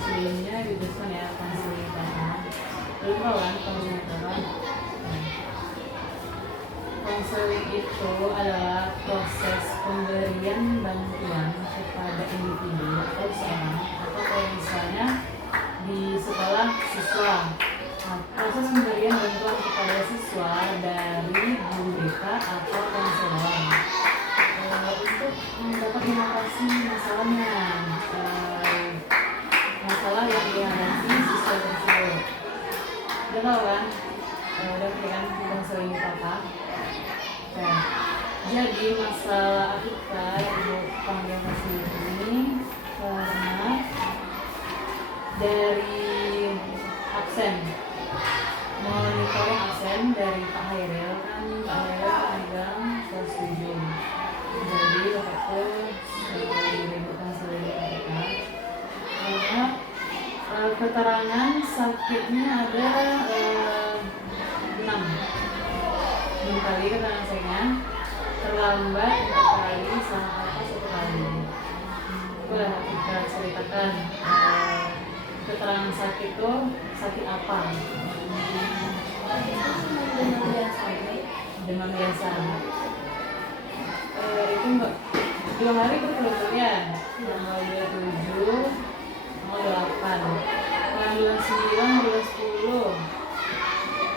sebelumnya dijelaskan ya konseling papa. Belum tahu kan konseling papa? Konseling itu adalah proses pemberian bantuan kepada individu atau seorang, atau kalau misalnya di sekolah siswa, proses pemberian bantuan kepada siswa dari guru BK atau konselor untuk dapat mengatasi masalahnya, masalah yang dihadapi siswa tersebut. Udah tahu kan? Udah kan konseling papa. Jadi masalah Atika yang mau panggil kasih ini karena dari absen, monitoring absen dari Pak Hairil, kan Pak Hairil pegang kelas 7. Jadi waktu itu diributkan seluruh Atika karena keterangan sakitnya ada 6 kali keterangan sakitnya, terlambat 4 kali, sama apa 1 kali. Boleh kita ceritakan keterangan sakit itu sakit apa? Demam biasa. Itu enggak 2 hari berturut-turut, tanggal 27, tanggal 8, bulan 9, bulan 10,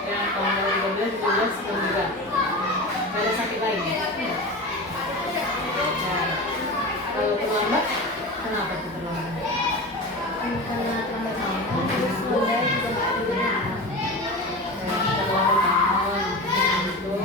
yang tanggal 13, 17, juga. Gak ada sakit lain. Nah, kalau terlambat, kenapa itu terlambat? Karena terlambat bangun, terus sebenarnya juga nggak ada gejala. Terlambat bangun, itu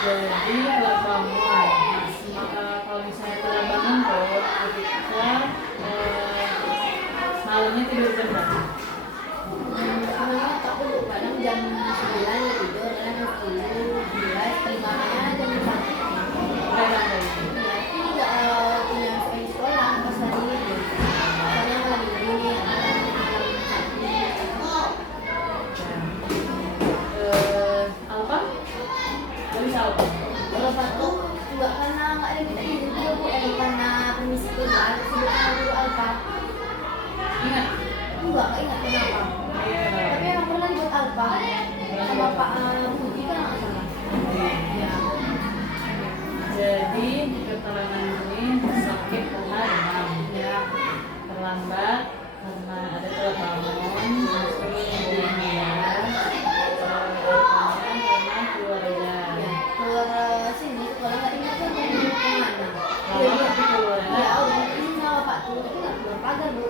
jadi kalau bangun, kalau misalnya telah bangun tuh, ketika malamnya tidur jam berapa? Sebenarnya aku kadang jam 9 tidur, kadang jam 10, 11, timbangannya jam 1. Tapi nggak punya sekali sekolah pas lagi itu. Soalnya lagi ini Alfa? Gak bisa Alfa? kalau Fatu juga karena nggak ada minta izin juga Bu, karena permisi keluar sebelumnya guru Alfa. Ingat? Enggak ingat kenapa. Tapi yang pernah buat Alfa sama Pak Budi kan nggak salah. Ya. Jadi keterangan ini sakit karena demam, ya, terlambat karena ada telat bangun, terus kemudian karena keluarga. Ya, keluar sini sekolah nggak ingat kan mau kemana. Lama tapi keluarga. Ya, udah izin sama Pak tuh, tapi nggak keluar pagar Bu.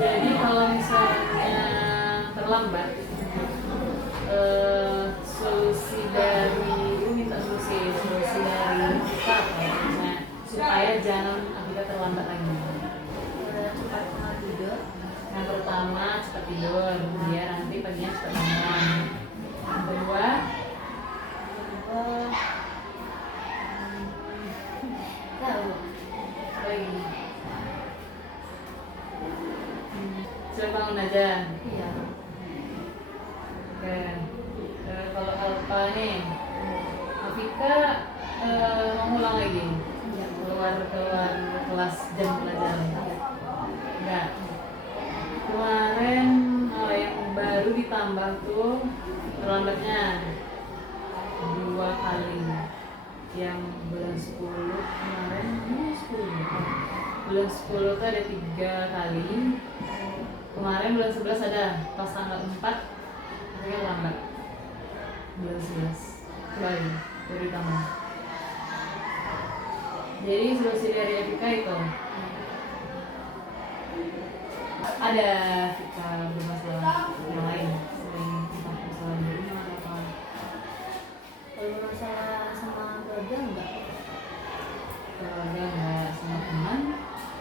Jadi kalau misalnya terlambat, solusi dari minta solusi dari kita apa ya, misalnya, supaya jangan kita terlambat lagi. Cepat tidur. Yang pertama cepat tidur, biar nanti paginya cepat bangun. Yang kedua, Tahu. apa lagi? Coba bangun aja. Iya. Oke. Kalau Alfa nih, Afika mau ulang lagi, keluar kelas jam pelajaran. Enggak. Kemarin yang baru ditambah tuh terlambatnya 2 kali. Yang bulan 10 kemarin, bulan 10 tuh ada 3 kali. Kemarin bulan 11 ada, pas tanggal 4 akhirnya lambat. Bulan 11 kembali baru ditambah. Jadi solusi dari Evika itu ada kita bermasalah yang lain selain tentang masalah di rumah atau apa? Kalau masalah sama keluarga enggak. Keluarga enggak, sama teman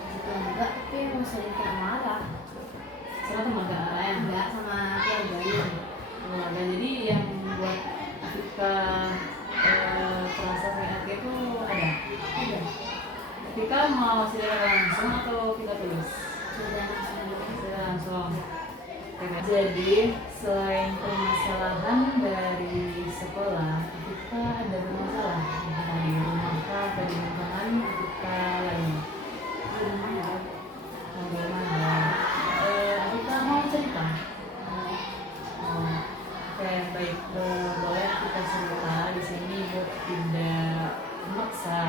Juga enggak, tapi emang sering kena marah. sama teman enggak Enggak sama keluarga. keluarga. Jadi yang buat Evika terasa sakit hati itu ada. Ada. Evika mau cerita langsung atau kita tulis? Sudah Jadi selain permasalahan dari sekolah, kita ada bermasalah entah di rumah kah atau di lingkungan kita lain. Bagaimana? Kita mau cerita. Oh, oke, baik. Boleh kita cerita di sini buat tidak memaksa.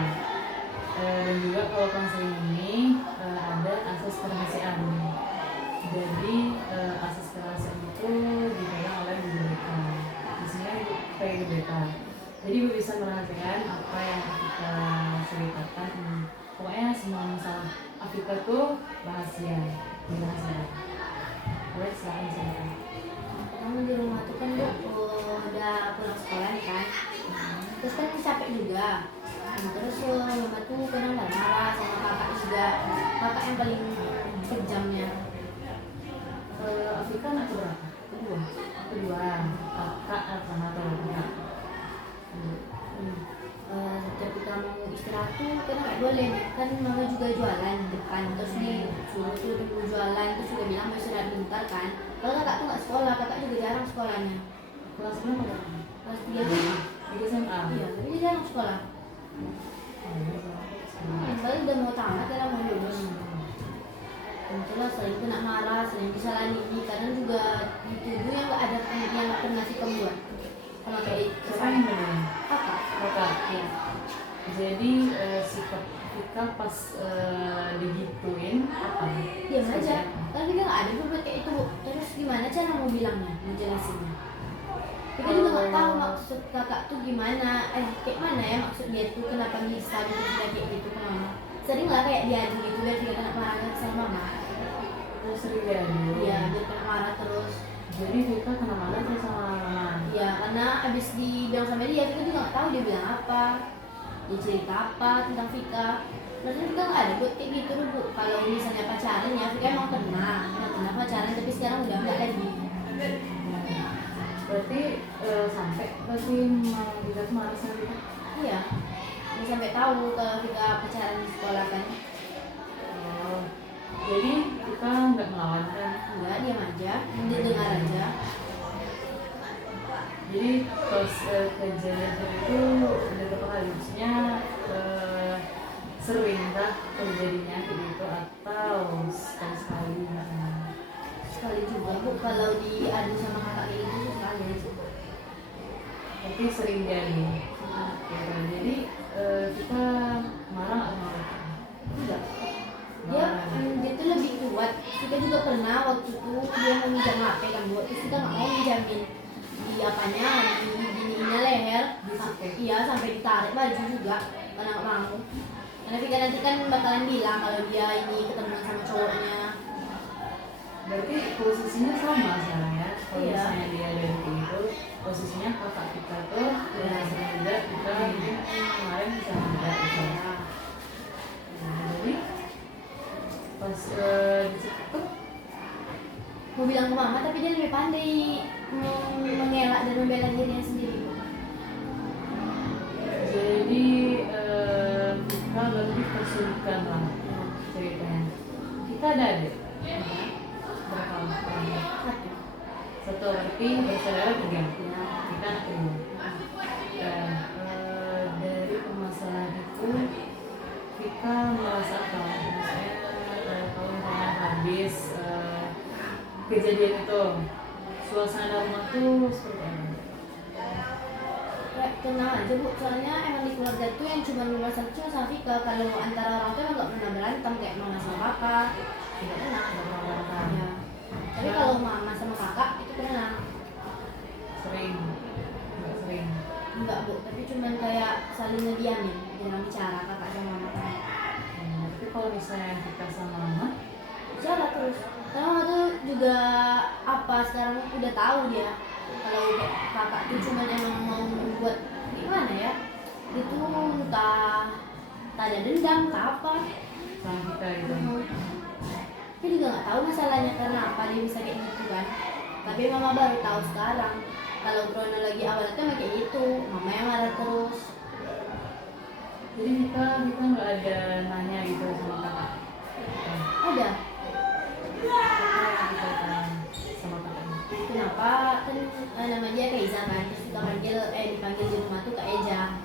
Dan juga kalau konseling ini ada asas kerahasiaan. Jadi asas kerahasiaan itu dipegang oleh guru BK. Di sini kayak guru BK. Jadi gue bisa merahasiakan apa yang kita ceritakan. Pokoknya semua masalah Afika tuh rahasia, dirahasiakan. Boleh silakan cerita. Kamu di rumah tuh kan udah pulang sekolah nih kan, terus kan capek juga. Nah, terus mama tuh kadang marah sama kakak juga, kakak yang paling kejamnya. Afika anak berapa? Kedua. Kakak apa atau kakak? Setiap kita mau istirahat tuh kadang nggak boleh, kan mama juga jualan di depan, terus disuruh tuh tunggu jualan, terus juga bilang mau istirahat bentar kan. Kalau kakak tuh nggak sekolah, kakak juga jarang sekolahnya. Kelas berapa kak? Kelas 3 tuh. Di SMA? Iya, tapi dia jarang sekolah. Padahal udah mau tamat ya, mau lulus. Itulah sering kena marah, sering disalahin ini, kadang juga dituduh yang nggak ada yang nggak pernah sih kamu buat. Sama kayak Siapa yang bener? kakak. Kakak? Iya. Jadi sikap Afika pas digituin apa? Diam aja. Tapi dia nggak ada berbuat kayak itu, Bu. Terus gimana cara mau bilangnya, mau jelasinnya? Kita juga nggak tahu maksud kakak tuh gimana, kayak mana ya maksud dia tuh, kenapa bisa gitu kayak gitu ke mama. Sering lah kayak diadu gitu biar dia kena marah sama mama. Terus sering diadu? Iya, dia kena marah terus. Jadi Vika kena marah terus sama mama? Iya, karena abis dibilang sama dia, Vika juga nggak tahu dia bilang apa, dia cerita apa tentang Vika. Terus Vika nggak ada buat kayak gitu Bu. Kalau misalnya pacaran ya, Vika emang pernah pacaran, tapi sekarang udah nggak lagi. Berarti sampai berarti mama Vika tuh marah sama Vika? Iya, dia sampai tahu kalau Vika pacaran di sekolah kan. Oh, jadi Vika nggak melawan kan? Enggak, diam aja, dia dengar aja. Jadi pas kejadian itu udah berapa kali? Maksudnya seringkah terjadinya kayak gitu atau sekali-sekali? Sekali juga Bu, kalau diadu sama kakak itu sekali aja. Tapi sering jadi. Gitu. Jadi kita marah atau marah? Enggak. Dia tuh lebih kuat. Kita juga pernah waktu itu dia mau minjam HP kan Bu, terus kita nggak mau minjamin di apanya, di gininya leher. Iya, sampai ditarik baju juga karena nggak mau. Karena Vika nanti kan bakalan bilang kalau dia ini ketemuan sama cowoknya. Berarti posisinya sama sekarang ya? Kalau Iya. misalnya dia ada di itu, posisinya kakak kita tuh sering juga kita mungkin kemarin bisa ada gitu. Jadi pas dicekuk Mau bilang ke mama, tapi dia lebih pandai mengelak dan membela dirinya sendiri. jadi kita lebih kesulitan lah ceritanya. Kita ada adik berapa orang? Satu berarti bersaudara 3. Kita anak kedua. Dan dari permasalahan itu kita merasa apa? Maksudnya kalau misalnya habis kejadian itu suasana rumah tuh seperti apa? Kayak tenang aja Bu, soalnya emang di keluarga tuh yang cuma masalah cuma sama Vika. Kalau antara orang tuh emang nggak pernah berantem kayak mama sama kakak, tidak pernah. Ya. Tapi kalau mama sama kakak itu pernah. Sering? Nggak sering? Enggak Bu, tapi cuman kayak saling ngediamin dalam bicara kakak sama mama. Tapi kalau misalnya kita sama mama, Jalan terus. Karena mama tuh juga apa sekarang udah tahu dia kalau kakak tuh cuman emang mau buat gimana ya? Itu entah ada dendam, entah apa. sama kita gitu. Dia juga nggak tahu masalahnya karena apa dia bisa kayak gitu kan. Tapi mama baru tahu sekarang kalau kronologi awalnya tuh emang kayak gitu. Mama yang marah terus. Jadi kita nggak ada nanya gitu sama kakak. Ada. Apa yang kita tanya sama kakak? apa kan nama dia Kaiza kan, terus kita dipanggil di rumah tuh Kak Eja.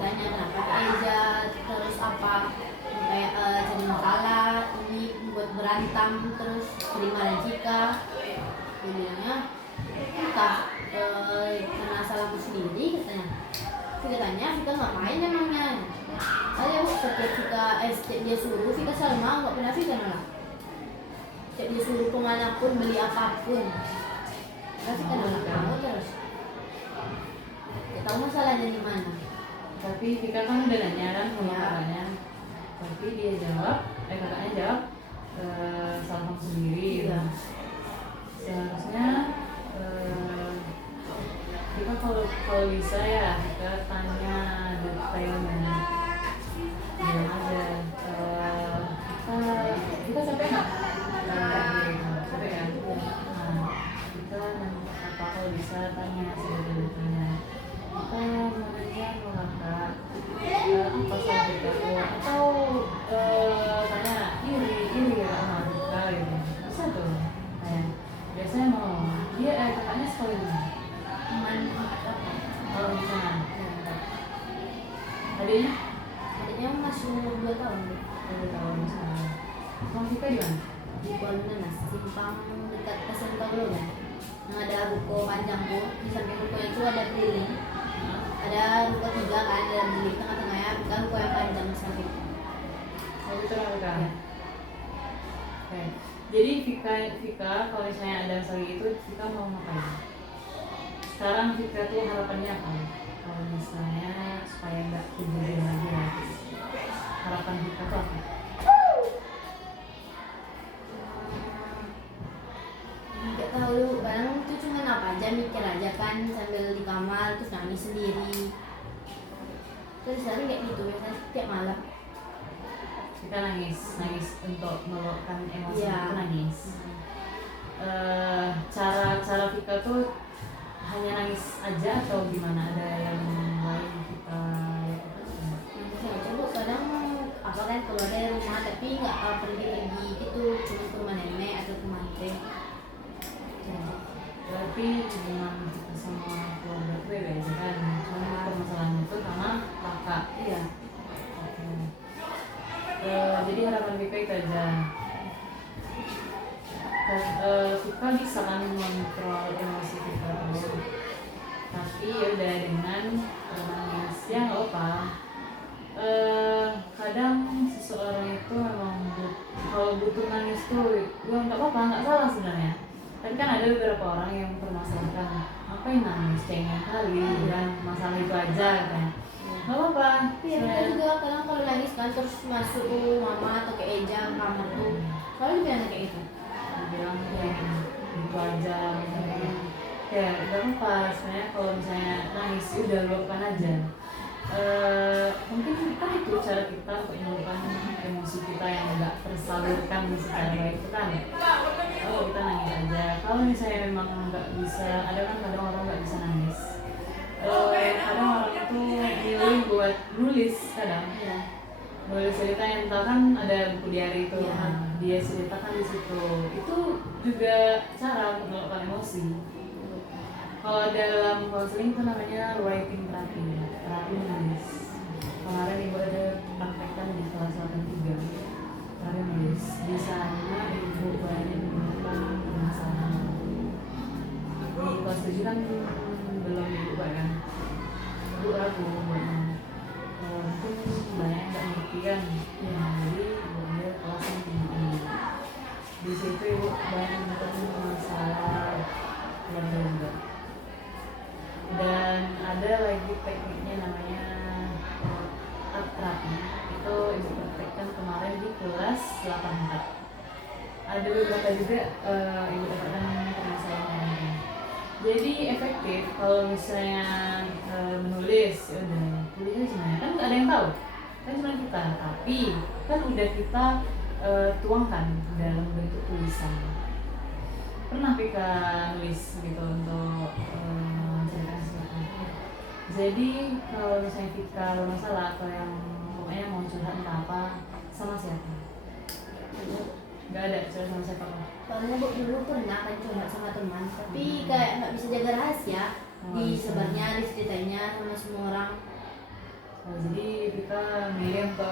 Tanya kenapa Kak Eja, terus apa kayak cari masalah, ini buat berantem, terus terima Jika. Dia bilangnya entah karena salahku sendiri katanya. Kita tanya Vika ngapain emangnya? Saya setiap dia suruh Vika sama nggak pernah Vika nolak. Setiap dia suruh kemanapun beli apapun, tapi kan nolak kamu terus. Gak tahu masalahnya di mana. Tapi Vika kan udah nanya kan sama kakaknya, tapi dia jawab, kakaknya jawab salah kamu sendiri. Iya. Seharusnya Vika kalau bisa ya Vika tanya detailnya, bilang aja kita sampai nggak? Sampai ya. Nah, kita apa kalau bisa tanya sebetulnya. Kita menanya kakak apa saja kamu atau tanya iri ya sama Vika gitu. Bisa tuh. Tanya. Biasanya mau dia kakaknya sekolah di mana? Kalau di sana. Adiknya masih umur 2 tahun. 2 tahun di sana. Kamu Vika di mana? Di Kuala Nanas, simpang dekat SMK Gelora. Yang ada ruko panjang tuh, di samping ruko itu ada keliling. Ada ruko 3 kan, ada di tengah-tengahnya bukan ruko yang panjang di samping. Oh itu lah Vika. Ya. Oke. Jadi Vika kalau misalnya ada masalah itu Vika mau ngapain? Sekarang Vika tuh harapannya apa? Kalau misalnya supaya nggak kejadian lagi, harapan Vika tuh apa? Nggak tahu, kadang itu cuma apa aja mikir aja kan sambil di kamar terus nangis sendiri. Terus sering kayak gitu biasanya tiap malam. Vika nangis untuk meluapkan emosi. Iya. Itu nangis. Cara Vika tuh hanya nangis aja atau gimana? Ada yang lain kita Saya coba kadang apa kan keluar dari rumah tapi nggak pergi gitu, cuma ke rumah nenek atau ke mantek. berarti hubungan kita sama keluarga gue aja kan? Cuma permasalahannya itu sama kakak. Iya. Oke. Jadi harapan Vika itu aja. Vika bisa kan mengontrol emosi Vika tuh, tapi ya udah dengan nangis ya nggak apa. Kadang seseorang itu memang kalau butuh nangis tuh ya nggak apa-apa, nggak salah sebenarnya. Tapi kan ada beberapa orang yang mempermasalahkan ngapain nangis, cengeng kali dan masalah itu aja kan. Nggak apa-apa. Iya, kita juga kadang kalau nangis kan terus masuk mama atau ke Eja kamar tuh selalu dibilang kayak gitu. Bilang ya gitu aja misalnya. Ya nggak apa-apa sebenarnya kalau misalnya nangis udah luapkan aja. Mungkin kan itu cara kita untuk menyalurkan emosi kita yang nggak tersalurkan secara baik itu kan. Kalau kita nangis aja. Kalau misalnya memang nggak bisa, ada kan kadang orang nggak bisa nangis. Kadang orang itu milih buat nulis kadang. Iya. Nulis cerita yang entah kan ada buku diary itu, Iya. dia ceritakan di situ. Itu juga cara untuk meluapkan emosi. Kalau dalam counseling itu namanya writing therapy, terapi menulis. Kemarin ibu ada praktekkan di kelas 3, terapi menulis. Di sana ibu banyak menemukan permasalahan. Di kelas 7 kan belum ibu kan, ibu ragu buat mungkin banyak yang nggak ngerti kan. Jadi ibu ambil kelas yang tinggi. Di situ ibu banyak menemukan masalah keluarga juga. Dan ada lagi tekniknya namanya art terapi. Itu ibu praktekkan kemarin di kelas 8. Ada beberapa juga ibu dapatkan permasalahan. Jadi efektif kalau misalnya menulis, ya udah tulis aja sebenarnya kan nggak ada yang tahu kan cuma kita, tapi kan udah kita tuangkan dalam bentuk tulisan. Pernah Vika nulis gitu untuk menceritakan sesuatu. Jadi kalau misalnya Vika masalah atau yang pokoknya mau curhat entah apa, sama siapa? Nggak ada curhat sama siapa? Soalnya dulu pernah kan curhat sama teman, tapi kayak nggak bisa jaga rahasia. Disebarnya, diceritainnya sama semua orang. Oh, jadi kita ngirim ke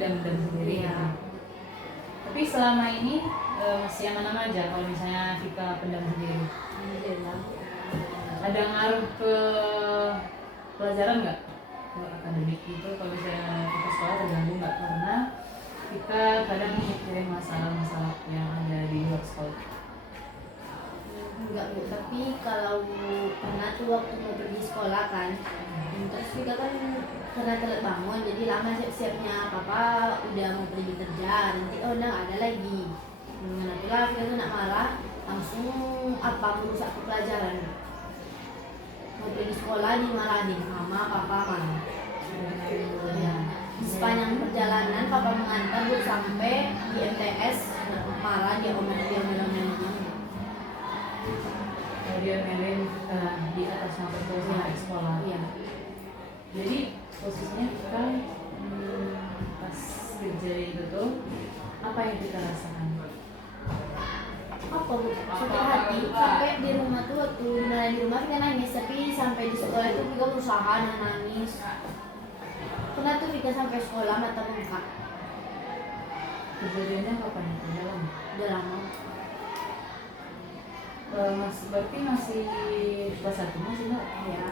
dan sendiri. Iya. Tapi selama ini masih aman-aman aja kalau misalnya kita pendam sendiri. Alhamdulillah. Ada ngaruh ke pelajaran nggak? Ke akademik itu kalau misalnya kita sekolah terganggu nggak? Karena kita kadang mikirin masalah-masalah yang ada di luar sekolah. Enggak Bu, tapi kalau pernah tuh waktu mau pergi sekolah kan, terus kita kan karena telat bangun, jadi lama siap-siapnya. Papa udah mau pergi kerja, nanti oh udah nggak ada lagi. Mengenai kita tuh nak marah, langsung apa merusak ke pelajaran. Mau pergi sekolah dimarahin mama, papa mana. Ya. Di sepanjang perjalanan papa mengantar Bu sampai di MTS, marah dia omel-omelin. Dia melin di atas motor terus naik sekolah. Iya. Jadi posisinya kita pas kejadian itu tuh apa yang kita rasakan? Apa Bu? Sakit hati sampai di rumah tuh waktu dimarahin di rumah kita nangis, tapi sampai di sekolah itu juga berusaha nangis. Pernah tuh kita sampai sekolah mata bengkak. Kejadiannya kapan? Dalam? Udah lama. Berarti masih kelas 1 masih nggak? Ya.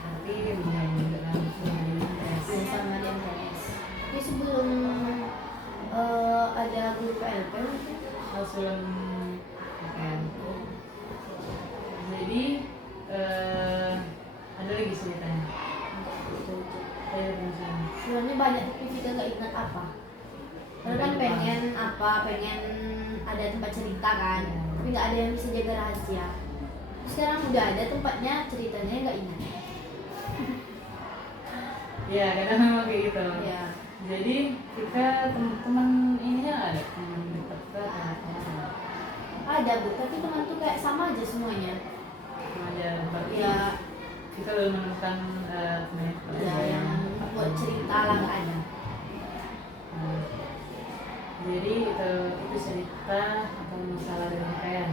Berarti dengan tes. Sama di MTS. Tapi sebelum ada grup PLP mungkin. Sebelum jadi ada lagi ceritanya. Sebenarnya banyak tapi kita nggak ingat apa. Karena kan pengen ada tempat cerita kan, tapi nggak ada yang bisa jaga rahasia. Sekarang udah ada tempatnya, ceritanya nggak ingat. Ya, kadang memang kayak gitu. Ya. Jadi kita teman-teman ini ada teman dekat atau Ada Bu, tapi teman tuh kayak sama aja semuanya. ada berarti Ya, kita belum menemukan teman ya yang buat cerita lah nggak ada. Jadi itu cerita atau masalah dengan kalian.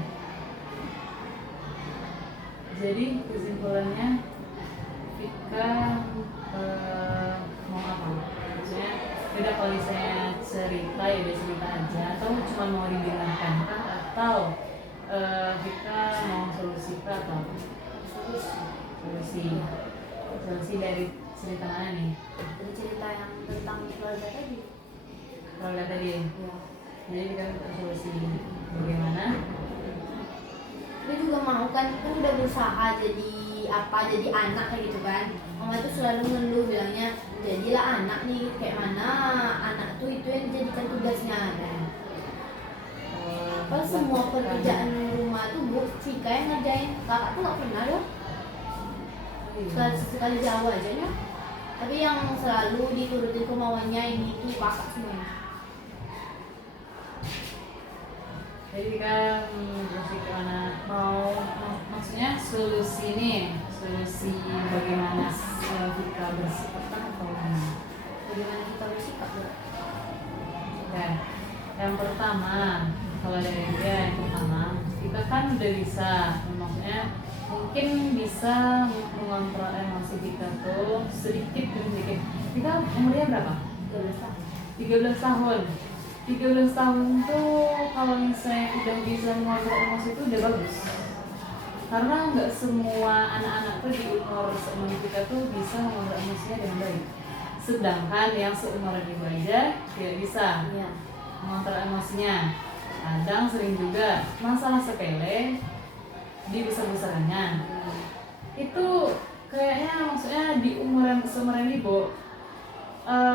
Jadi kesimpulannya Vika mau apa? Maksudnya beda kalau misalnya cerita ya udah cerita aja, atau cuma mau dibilangkan kah, atau Vika mau solusi kah, atau solusi dari cerita mana nih? Dari cerita yang tentang keluarga tadi. Kalau lihat tadi, Ya. jadi kita solusi bagaimana? Dia juga mau kan udah berusaha jadi anak kayak gitu kan. Mama tuh selalu ngeluh bilangnya, jadilah anak nih, kayak mana anak tuh itu yang dijadikan tugasnya kan. Pas semua pekerjaan rumah tuh Bu, Cika yang ngerjain, kakak tuh gak pernah loh. Sekali jauh aja ya. Tapi yang selalu diturutin kemauannya ini tuh kakak semuanya. Jadi kita berarti kemana maksudnya solusi bagaimana kita bersikap atau Bagaimana kita bersikap Bu? ya, yang pertama kalau dari dia yang pertama kita kan udah bisa, maksudnya mungkin bisa mengontrol emosi kita tuh sedikit demi sedikit. Kita umurnya berapa? 13 tahun. 13 tahun. 13 tahun tuh kalau misalnya udah bisa mengontrol emosi itu udah bagus. Karena nggak semua anak-anak tuh di umur seumur kita tuh bisa mengontrol emosinya dengan baik. Sedangkan yang seumuran ibu aja tidak bisa Iya. mengontrol emosinya. Kadang sering juga masalah sepele dibesar-besarnya. Itu kayaknya maksudnya di seumuran ibu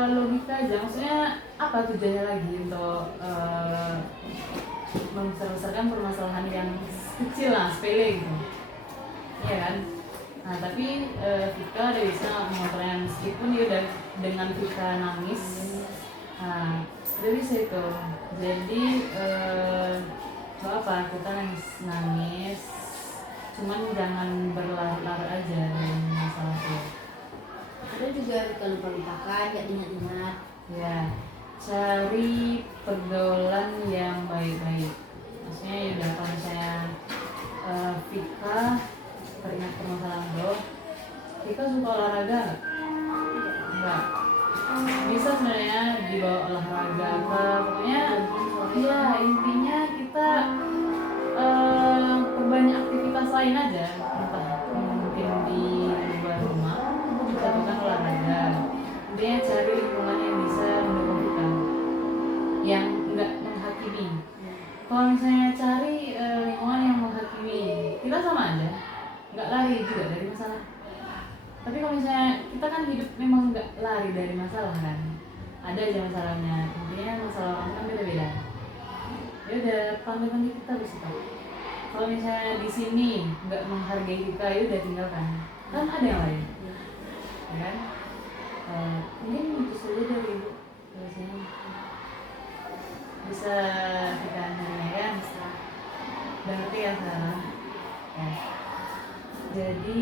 logika aja, maksudnya apa tujuannya lagi untuk membesar-besarkan permasalahan yang kecil lah, sepele gitu, iya kan? Nah tapi Vika udah bisa mengontrolnya, meskipun dia udah dengan Vika nangis, nah udah bisa itu. Jadi gak apa, kita nangis, cuman jangan berlarut-larut aja dengan masalah itu. Ada juga Vika lupa makan, gak ingat-ingat. Ya, cari pergaulan yang baik-baik. Maksudnya ya udah, kalau misalnya Vika teringat permasalahan bro, Vika suka olahraga nggak? Enggak. Bisa sebenarnya dibawa olahraga apa, pokoknya ya intinya kita perbanyak aktivitas lain aja, entah mungkin di luar rumah kita lakukan olahraga. Intinya cari lingkungan yang bisa mendukung kita, yang enggak menghakimi. Kalau misalnya cari lingkungan yang menghakimi, kita sama aja nggak lari juga dari masalah. Tapi kalau misalnya kita kan hidup memang nggak lari dari masalah kan, ada aja masalahnya. Intinya masalah orang kan beda-beda. Ya udah, pandai-pandai kita bersikap. Kalau misalnya di sini nggak menghargai kita, ya udah tinggalkan. Kan ada yang lain, ya kan? Mungkin itu saja dari ibu. Dari sini bisa kita nanya kan? Berarti ya sekarang. Ya. Jadi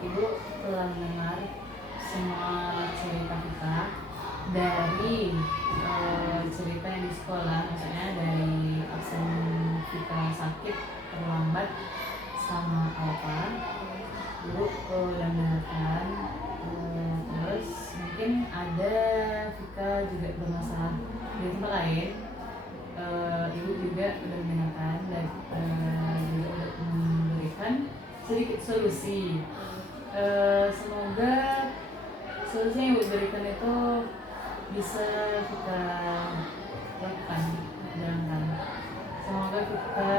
ibu telah mendengar semua cerita kita, dari cerita yang di sekolah, maksudnya dari absen kita sakit terlambat sama apa, ibu udah mendengarkan. Terus mungkin ada Vika juga bermasalah di tempat lain, ibu juga udah mendengarkan dan juga udah memberikan sedikit solusi. Semoga solusi yang ibu berikan itu bisa kita lakukan, jalankan. Semoga kita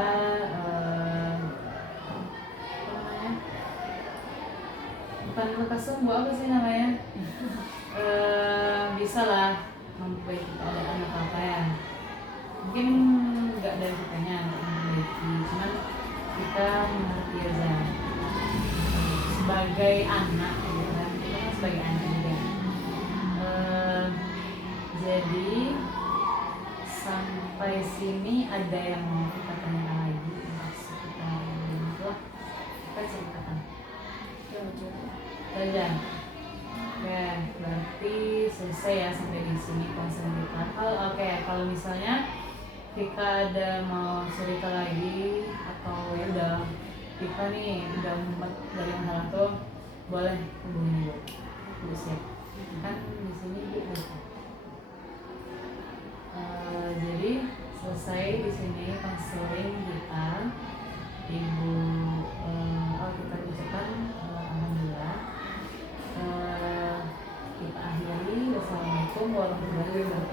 bukan lekas sembuh, apa sih namanya, bisa lah memperbaiki keadaan apa ya. Mungkin nggak dari kitanya untuk memperbaiki, cuman kita mengerti aja sebagai anak gitu kan, kita kan sebagai anak juga. Jadi sampai sini ada yang mau kita tanyakan lagi seputar itulah kita ceritakan saja. Oke, berarti selesai ya sampai di sini konsen kita. Kalau misalnya Vika ada mau cerita lagi atau ya udah Vika nih udah mumet dari masalah tuh, boleh hubungi ibu siap kan di sini ibu. Jadi selesai di sini konseling kita, ibu. Kita ucapkan alhamdulillah. Kita akhiri. Wassalamualaikum warahmatullahi wabarakatuh.